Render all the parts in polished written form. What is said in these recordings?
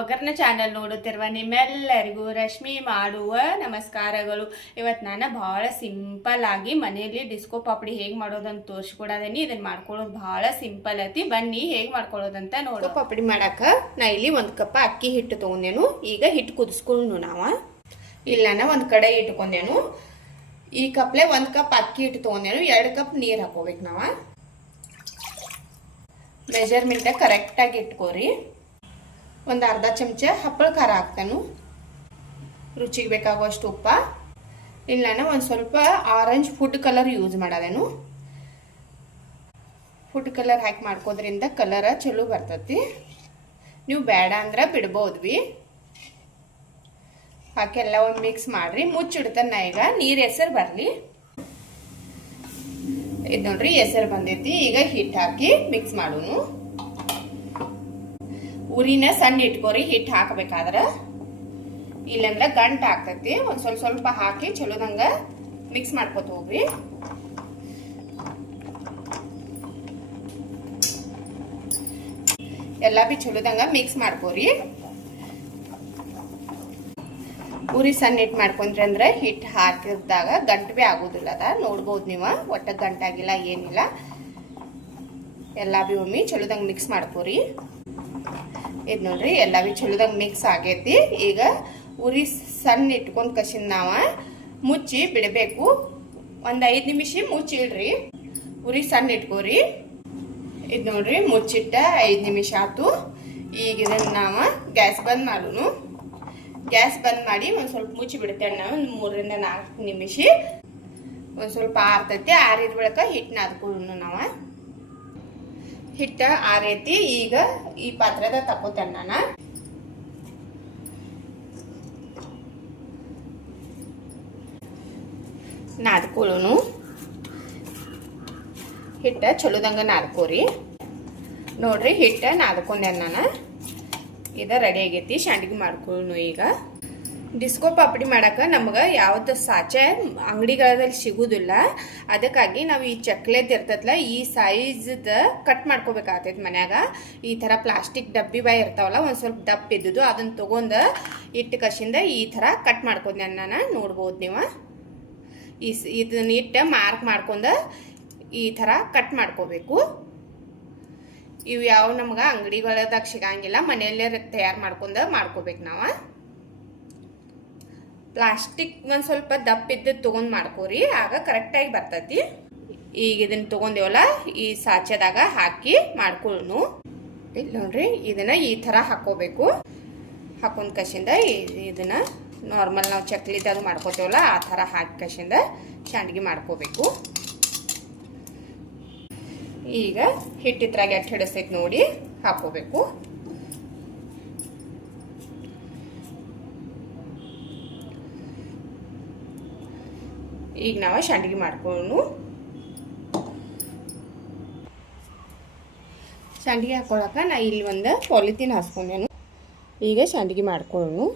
ಒಗ್ಗರಣೆ ಚಾನಲ್ ನೋಡುತ್ತಿರುವ ನಿಮ್ಮೆಲ್ಲರಿಗೂ ರಶ್ಮಿ ಮಾಡುವ ನಮಸ್ಕಾರಗಳು. ಇವತ್ತು ನಾನು ಬಹಳ ಸಿಂಪಲ್ ಆಗಿ ಮನೆಯಲ್ಲಿ ಡಿಸ್ಕೋ ಪಾಪಡಿ ಹೇಗೆ ಮಾಡೋದಂತ ತೋರಿಸ್ಕೊಡೋದೇನಿ. ಇದನ್ನ ಮಾಡ್ಕೊಳ್ಳೋದು ಬಹಳ ಸಿಂಪಲ್ ಐತಿ. ಬನ್ನಿ ಹೇಗೆ ಮಾಡ್ಕೊಳ್ಳೋದಂತ ನೋಡೋ. ಪಾಪಡಿ ಮಾಡಾಕ ನಾ ಇಲ್ಲಿ 1 ಕಪ್ ಅಕ್ಕಿ ಹಿಟ್ಟು ತಗೊಂಡೇನು. ಈಗ ಹಿಟ್ಟು ಕುದಿಸ್ಕೊಂಡು ಇಲ್ಲ ನಾನು ಒಂದು ಕಡೆ ಇಟ್ಕೊಂಡೇನು. ಈ ಕಪ್ಲೆ 1 ಕಪ್ ಅಕ್ಕಿ ಹಿಟ್ಟು ತಗೊಂಡೇನು. 2 ಕಪ್ ನೀರು ಹಾಕೋಬೇಕು. ಮೆಜರ್ಮೆಂಟ್ ಕರೆಕ್ಟಾಗಿ ಇಟ್ಕೋರಿ. ಒಂದು ಅರ್ಧ ಚಮಚ ಹಪ್ಪಳ ಖಾರ ಹಾಕ್ತಾನು. ರುಚಿಗೆ ಬೇಕಾಗುವಷ್ಟು ಉಪ್ಪ. ಇಲ್ಲಿ ನಾನು ಒಂದು ಸ್ವಲ್ಪ ಆರೆಂಜ್ ಫುಡ್ ಕಲರ್ ಯೂಸ್ ಮಾಡೋದೇನು. ಫುಡ್ ಕಲರ್ ಹಾಕಿ ಮಾಡ್ಕೋದ್ರಿಂದ ಕಲರ ಚಲೋ ಬರ್ತೈತಿ. ನೀವು ಬೇಡ ಅಂದ್ರೆ ಬಿಡ್ಬೋದ್ವಿ. ಹಾಕಿ ಎಲ್ಲ ಒಂದು ಮಿಕ್ಸ್ ಮಾಡ್ರಿ. ಮುಚ್ಚಿಡ್ತಾನೆ ಈಗ ನೀರು ಹೆಸರು ಬರಲಿ. ಇದು ನೋಡ್ರಿ ಹೆಸರು ಬಂದೈತಿ. ಈಗ ಹಿಟ್ಟು ಹಾಕಿ ಮಿಕ್ಸ್ ಮಾಡೋನು. ಉರಿನ ಸಣ್ಣ ಇಟ್ಕೋರಿ ಹಿಟ್ಟು ಹಾಕಬೇಕಾದ್ರೆ, ಇಲ್ಲಂದ್ರೆ ಗಂಟು ಆಗ್ತೈತಿ. ಒಂದು ಸ್ವಲ್ಪ ಹಾಕಿ ಚಲೋದಂಗ ಮಿಕ್ಸ್ ಮಾಡ್ಕೊತ ಹೋಗ್ರಿ. ಎಲ್ಲ ಬಿ ಚಲೋದಂಗ ಮಿಕ್ಸ್ ಮಾಡ್ಕೋರಿ. ಉರಿ ಸಣ್ಣ ಹಿಟ್ಟು ಮಾಡ್ಕೊಂಡ್ರಿ ಅಂದ್ರೆ ಹಿಟ್ಟು ಹಾಕಿದಾಗ ಗಂಟು ಬಿ ಆಗೋದಿಲ್ಲ. ನೋಡ್ಬೋದು ನೀವು. ಒಟ್ಟ ಗಂಟಾಗಿಲ್ಲ ಏನಿಲ್ಲ. ಎಲ್ಲ ಬಿ ಒಮ್ಮೆ ಚಲೋದಂಗ ಮಿಕ್ಸ್ ಮಾಡ್ಕೋರಿ. ಇದು ನೋಡ್ರಿ ಎಲ್ಲ ಬಿ ಚಲೋದಂಗ ಮಿಕ್ಸ್ ಆಗೈತಿ. ಈಗ ಉರಿ ಸಣ್ಣ ಇಟ್ಕೊಂಡ್ ಕಸಿನ ನಾವು ಮುಚ್ಚಿ ಬಿಡಬೇಕು. ಒಂದು 5 ನಿಮಿಷ ಮುಚ್ಚಿಡ್ರಿ. ಉರಿ ಸಣ್ಣ ಇಟ್ಕೋರಿ. ಇದು ನೋಡ್ರಿ ಮುಚ್ಚಿಟ್ಟ 5 ನಿಮಿಷ ಆಯ್ತು. ಈಗ ಇದನ್ನ ನಾವು ಗ್ಯಾಸ್ ಬಂದ್ ಮಾಡೋನು. ಗ್ಯಾಸ್ ಬಂದ್ ಮಾಡಿ ಒಂದು ಸ್ವಲ್ಪ ಮುಚ್ಚಿ ಬಿಡ್ತೇವೆ ನಾವು. ಒಂದು 3 ರಿಂದ 4 ನಿಮಿಷ. ಒಂದು ಸ್ವಲ್ಪ ಆರ್ತೈತಿ. ಆರಿದ ಬಳಿಕ ಹಿಟ್ಟು ನಾದ್ಕೊಳ್ಳೋನು ನಾವು. ಹಿಟ್ಟ ಆರೈತಿ. ಈಗ ಈ ಪಾತ್ರದ ತಕೋತೇನೆ ನಾನು. ನಾದ್ಕೊಳ್ಳೋನು. ಹಿಟ್ಟ ಚಲೋದಂಗ ನಾದ್ಕೋರಿ. ನೋಡ್ರಿ ಹಿಟ್ಟ ನಾದ್ಕೊಂಡೆ ನಾನು. ಇದು ರೆಡಿ ಆಗೈತಿ. ಸಂಡಿಗೆ ಮಾಡ್ಕೊಳ್ಳೋನು. ಈಗ ಡಿಸ್ಕೋ ಪಾಪಡಿ ಮಾಡಕ್ಕೆ ನಮ್ಗೆ ಯಾವ್ದು ಸಾಚೆ ಅಂಗಡಿಗಳಲ್ಲಿ ಸಿಗುದಿಲ್ಲ. ಅದಕ್ಕಾಗಿ ನಾವು ಈ ಚಕ್ಲೇದ್ ಇರ್ತೈತಲ್ಲ ಈ ಸೈಜ್ದ ಕಟ್ ಮಾಡ್ಕೋಬೇಕಾಗ್ತೈತಿ ಮನ್ಯಾಗ. ಈ ಥರ ಪ್ಲಾಸ್ಟಿಕ್ ಡಬ್ಬಿ ಬಾಯಿ ಇರ್ತಾವಲ್ಲ ಒಂದು ಸ್ವಲ್ಪ ದಪ್ಪ ಇದ್ದುದು ಅದನ್ನ ತೊಗೊಂಡು ಇಟ್ಟು ಕಸಿಂದ ಈ ಥರ ಕಟ್ ಮಾಡ್ಕೊಂಡೆ ನಾನು. ನೋಡ್ಬೋದು ನೀವು. ಇದನ್ನ ಇಟ್ಟು ಮಾರ್ಕ್ ಮಾಡ್ಕೊಂಡು ಈ ಥರ ಕಟ್ ಮಾಡ್ಕೋಬೇಕು. ಇವು ಯಾವ ನಮ್ಗೆ ಅಂಗಡಿಗಳದಾಗ ಸಿಗಂಗಿಲ್ಲ. ಮನೆಯಲ್ಲೇ ತಯಾರು ಮಾಡ್ಕೋಬೇಕು ನಾವು. ಪ್ಲಾಸ್ಟಿಕ್ ಒಂದು ಸ್ವಲ್ಪ ದಪ್ಪ ಇದ್ದು ತೊಗೊಂಡು ಮಾಡ್ಕೋರಿ. ಆಗ ಕರೆಕ್ಟಾಗಿ ಬರ್ತೈತಿ. ಈಗ ಇದನ್ನ ತೊಗೊಂಡೇವಲ್ಲ ಈ ಸಾಚೆದಾಗ ಹಾಕಿ ಮಾಡ್ಕೊಳ್ಳೋನು. ಇಲ್ಲಿ ನೋಡ್ರಿ ಇದನ್ನ ಈ ಥರ ಹಾಕೋಬೇಕು. ಹಾಕೊಂಡ್ ಕಸಿಂದ ಇದನ್ನ ನಾರ್ಮಲ್ ನಾವು ಚಕ್ಲಿದ ಅದು ಮಾಡ್ಕೋತೇವಲ್ಲ ಆ ಥರ ಹಾಕಿ ಕಸಿಂದ ಸಂಡಿಗೆ ಮಾಡ್ಕೋಬೇಕು. ಈಗ ಹಿಟ್ಟಿದ್ರಾಗ ಎಷ್ಟು ಹಿಡಿಸ್ತೈತಿ ನೋಡಿ ಹಾಕೋಬೇಕು. ಈಗ ನಾವು ಸಂಡಿಗೆ ಮಾಡ್ಕೊಳ್ಳೋನು. ಸಂಡಿಗೆ ಹಾಕೊಳಕ ನಾ ಇಲ್ಲಿ ಒಂದು ಪಾಲಿಥೀನ್ ಹಾಸ್ಕೊಂಡೇನು. ಈಗ ಸಂಡಿಗೆ ಮಾಡ್ಕೊಳ್ಳೋನು.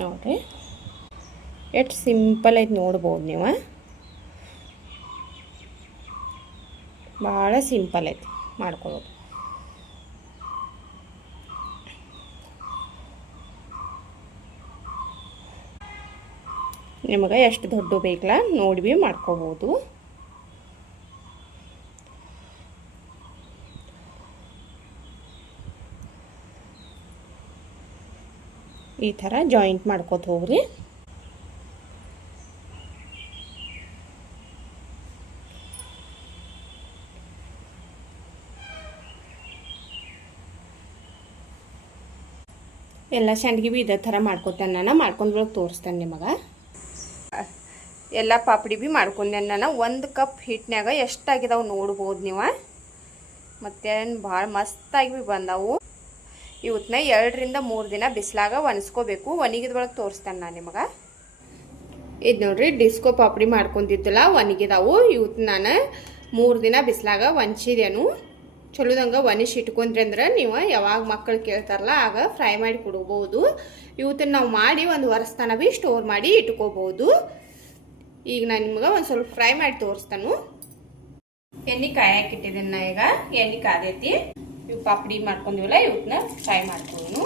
ನೋಡ್ರಿ ಎಷ್ಟು ಸಿಂಪಲ್ ಐತಿ. ನೋಡ್ಬೋದು ನೀವು. ಭಾಳ ಸಿಂಪಲ್ ಐತಿ ಮಾಡ್ಕೊಳ್ಳೋದು. ನಿಮಗೆ ಎಷ್ಟು ದೊಡ್ಡ ಬೇಕಲ್ಲ ನೋಡಿ ಮಾಡ್ಕೋಬೋದು. ಈ ಥರ ಜಾಯಿಂಟ್ ಮಾಡ್ಕೋತ ಹೋಗ್ರಿ. ಎಲ್ಲ ಸಂಡಿಗೆ ಬಿ ಇದೇ ಥರ ಮಾಡ್ಕೊತೇನೆ ನಾನು. ಮಾಡ್ಕೊಂಡ್ಬಳಗೆ ತೋರಿಸ್ತೇನೆ ನಿಮಗೆ. ಎಲ್ಲ ಪಾಪಡಿ ಬಿ ಮಾಡ್ಕೊಂಡೆ ನಾನು. 1 ಕಪ್ ಹಿಟ್ಟಿನಾಗ ಎಷ್ಟಾಗಿದಾವೆ ನೋಡ್ಬೋದು ನೀವು. ಮತ್ತೇನು ಭಾಳ ಮಸ್ತಾಗಿ ಬಿ ಬಂದವು. ಇವತ್ತನ್ನ 2 ರಿಂದ 3 ದಿನ ಬಿಸಿಲಾಗ ಒಣಸ್ಕೋಬೇಕು. ಒಣಗಿದ್ರೊಳಗೆ ತೋರಿಸ್ತೇನೆ ನಾನು ನಿಮಗೆ. ಇದು ನೋಡ್ರಿ ಡಿಸ್ಕೋ ಪಾಪಡಿ ಮಾಡ್ಕೊಂಡಿದ್ದಲ್ಲ ಒಣಗಿದಾವು. ಇವತ್ತು ನಾನು 3 ದಿನ ಬಿಸಿಲಾಗ ಒಣಸಿದೇನು. ಚಲೋದಂಗೆ ಒನಿಸಿ ಇಟ್ಕೊಂಡ್ರಿ ಅಂದ್ರೆ ನೀವು ಯಾವಾಗ ಮಕ್ಕಳು ಕೇಳ್ತಾರಲ್ಲ ಆಗ ಫ್ರೈ ಮಾಡಿ ಕೊಡ್ಬೋದು. ಇವತ್ತನ್ನು ನಾವು ಮಾಡಿ ಒಂದು ವರ್ಷ ತನಕ ಭೀ ಸ್ಟೋರ್ ಮಾಡಿ ಇಟ್ಕೋಬೋದು. ಈಗ ನಾನು ನಿಮ್ಗೆ ಒಂದು ಸ್ವಲ್ಪ ಫ್ರೈ ಮಾಡಿ ತೋರಿಸ್ತಾನು. ಎಣ್ಣೆ ಕಾಯಕ್ಕೆ ಇಟ್ಟಿದ್ದೀನಿ ನಾ. ಈಗ ಎಣ್ಣೆ ಕಾದೈತಿ. ಇವು ಪಾಪಡಿ ಮಾಡ್ಕೊಂಡಿವಲ್ಲ ಇವತ್ತನ್ನ ಫ್ರೈ ಮಾಡ್ಕೊಂಡು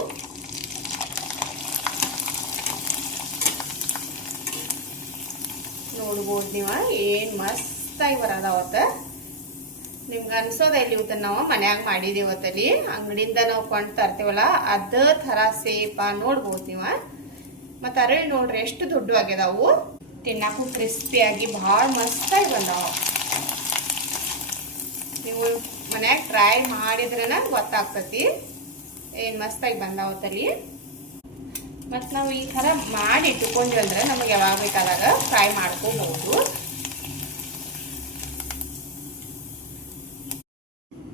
ನೋಡ್ಬೋದು ನೀವು ಏನು ಮಸ್ತಾಗಿ ಬರೋದವತ್ತ. ನಿಮ್ಗೆ ಅನ್ಸೋದ ಇಲ್ಲಿ ಇವತ್ತು ನಾವು ಮನ್ಯಾಗ ಮಾಡಿದೇವತ್ತಲ್ಲಿ ಅಂಗಡಿಯಿಂದ ನಾವು ಕೊಂಡು ತರ್ತೀವಲ್ಲ ಅದೇ ಥರ ಸೇಪ ನೋಡ್ಬೋದು ನೀವು. ಮತ್ತು ಅರಳಿ ನೋಡ್ರಿ ಎಷ್ಟು ದೊಡ್ಡ ಆಗ್ಯದಾವು. ತಿನ್ನಕ್ಕೂ ಕ್ರಿಸ್ಪಿಯಾಗಿ ಭಾಳ ಮಸ್ತಾಗಿ ಬಂದಾವ. ನೀವು ಮನ್ಯಾಗ ಟ್ರೈ ಮಾಡಿದ್ರನ ಗೊತ್ತಾಗ್ತತಿ ಏನು ಮಸ್ತಾಗಿ ಬಂದಾವತ್ತಲ್ಲಿ. ಮತ್ತು ನಾವು ಈ ಥರ ಮಾಡಿ ಇಟ್ಕೊಂಡ್ವಿ ಅಂದ್ರೆ ನಮಗೆ ಯಾವಾಗ ಬೇಕಾದಾಗ ಫ್ರೈ ಮಾಡ್ಕೋಬಹುದು.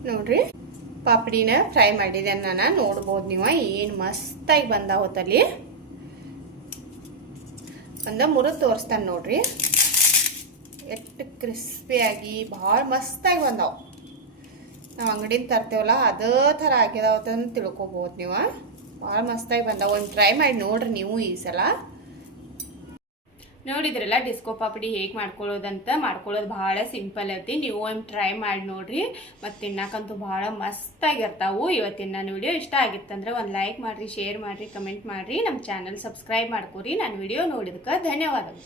ನೋಡ್ರಿ ಪಾಪಡಿನ ಫ್ರೈ ಮಾಡಿದೆ ನಾನು. ನೋಡ್ಬೋದು ನೀವು ಏನು ಮಸ್ತಾಗಿ ಬಂದಾವತ್ತಲ್ಲಿ. ಒಂದು ಮುರಿದು ತೋರಿಸ್ತಾನೆ ನೋಡ್ರಿ ಎಷ್ಟು ಕ್ರಿಸ್ಪಿಯಾಗಿ ಭಾಳ ಮಸ್ತಾಗಿ ಬಂದಾವ. ನಾವು ಅಂಗಡಿಯಿಂದ ತರ್ತೇವಲ್ಲ ಅದೇ ಥರ ಆಗ್ಯದಾವತ್ತಂತ ತಿಳ್ಕೊಬೋದು ನೀವು. ಭಾಳ ಮಸ್ತಾಗಿ ಬಂದಾವ. ಒಂದು ಟ್ರೈ ಮಾಡಿ ನೋಡ್ರಿ ನೀವು ಈ ಸಲ. ನೋಡಿದ್ರಲ್ಲ ಡಿಸ್ಕೋ ಪಾಪಡಿ ಹೇಗೆ ಮಾಡ್ಕೊಳ್ಳೋದಂತ. ಮಾಡ್ಕೊಳ್ಳೋದು ಭಾಳ ಸಿಂಪಲ್ ಐತಿ. ನೀವು ಒಂದು ಟ್ರೈ ಮಾಡಿ ನೋಡ್ರಿ. ಮತ್ತು ತಿನ್ನಕ್ಕಂತೂ ಭಾಳ ಮಸ್ತಾಗಿರ್ತಾವು. ಇವತ್ತಿನ ನನ್ನ ವಿಡಿಯೋ ಇಷ್ಟ ಆಗಿತ್ತಂದ್ರೆ ಒಂದು ಲೈಕ್ ಮಾಡಿರಿ, ಶೇರ್ ಮಾಡಿರಿ, ಕಮೆಂಟ್ ಮಾಡಿರಿ. ನಮ್ಮ ಚಾನಲ್ ಸಬ್ಸ್ಕ್ರೈಬ್ ಮಾಡ್ಕೊರಿ. ನನ್ನ ವಿಡಿಯೋ ನೋಡಿದಕ್ಕೆ ಧನ್ಯವಾದಗಳು.